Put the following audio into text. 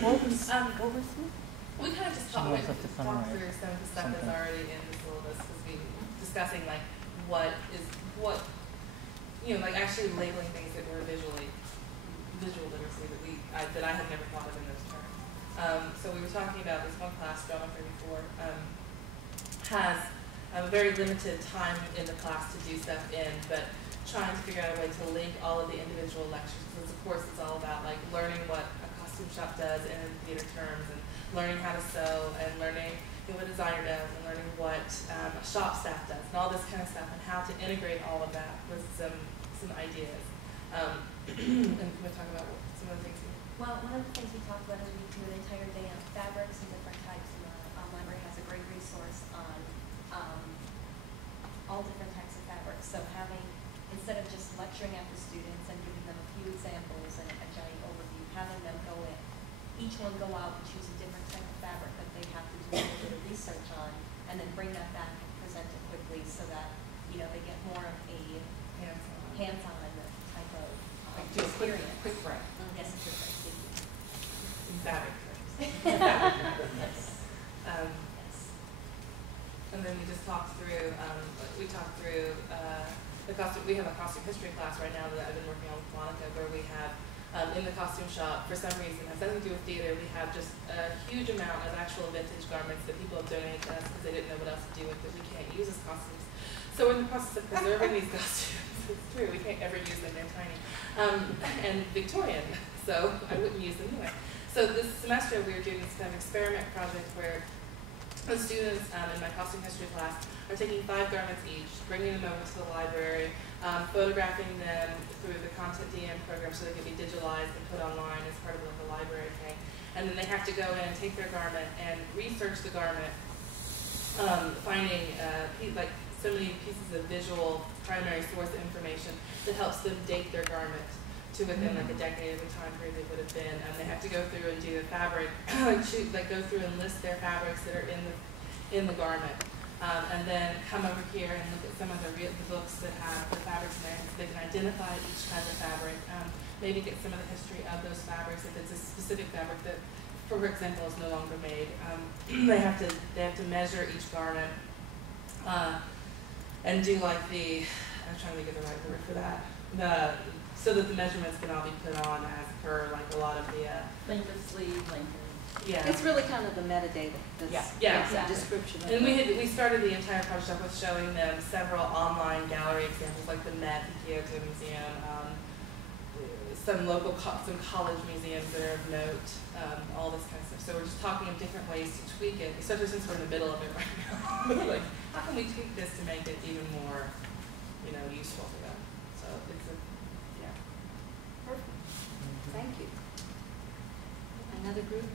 What was We kind of just talked through some of the stuff that's already in the syllabus, because we were discussing like what like actually labeling things that were visual literacy that I had never thought of in those terms. So we were talking about this one class, Drama 34, has a very limited time in the class to do stuff in, but trying to figure out a way to link all of the individual lectures, because of course it's all about like learning what a costume shop does in theater terms, and learning how to sew, and learning what a designer does, and learning what a shop staff does, and all this kind of stuff, and how to integrate all of that with some ideas. And we'll talk about some of the things. Well, one of the things we talked about is we do an entire day on fabrics and different types, and the library has a great resource on all different types of fabrics. So instead of just lecturing at the students and giving them a few examples and a giant overview, having them go in, each one go out and choose a different type of fabric that they have to do a little bit of research on, and then bring that back and present it quickly so that they get more of a hands-on type of experience. Quick break. Yes, a quick break. Fabric terms. Yes. Yes. And then we just talked through. The costume. We have a costume history class right now that I've been working on with Monica, where we have in the costume shop, for some reason, it has nothing to do with theater. We have just a huge amount of actual vintage garments that people have donated to us because they didn't know what else to do with it. We can't use as costumes. So we're in the process of preserving these costumes. It's true, we can't ever use them, they're tiny. And Victorian, so I wouldn't use them anyway. So this semester we are doing this kind of experiment project where the students in my costume history class are taking 5 garments each, bringing them over to the library, photographing them through the Content DM program so they can be digitalized and put online as part of like a library thing. And then they have to go in and take their garment and research the garment, finding like so many pieces of visual primary source information that helps them date their garment to within like a decade of the time period they would have been. And they have to go through and do the fabric, go through and list their fabrics that are in the garment. And then come over here and look at some of the books that have the fabrics in there, so they can identify each kind of fabric, maybe get some of the history of those fabrics if it's a specific fabric that, for example, is no longer made. They have to measure each garment and do like I'm trying to think of the right word for that, so that the measurements can all be put on as per like a lot of the length of sleeve, length of... Yeah. It's really kind of the metadata. Yeah, exactly. Description. And we started the entire project with showing them several online gallery examples, like the Met and Kyoto Museum, some college museums that are of note, all this kind of stuff. So we're just talking of different ways to tweak it, especially since we're in the middle of it right now. Like, how can we tweak this to make it even more, useful to them? So it's Perfect. Thank you. Another group?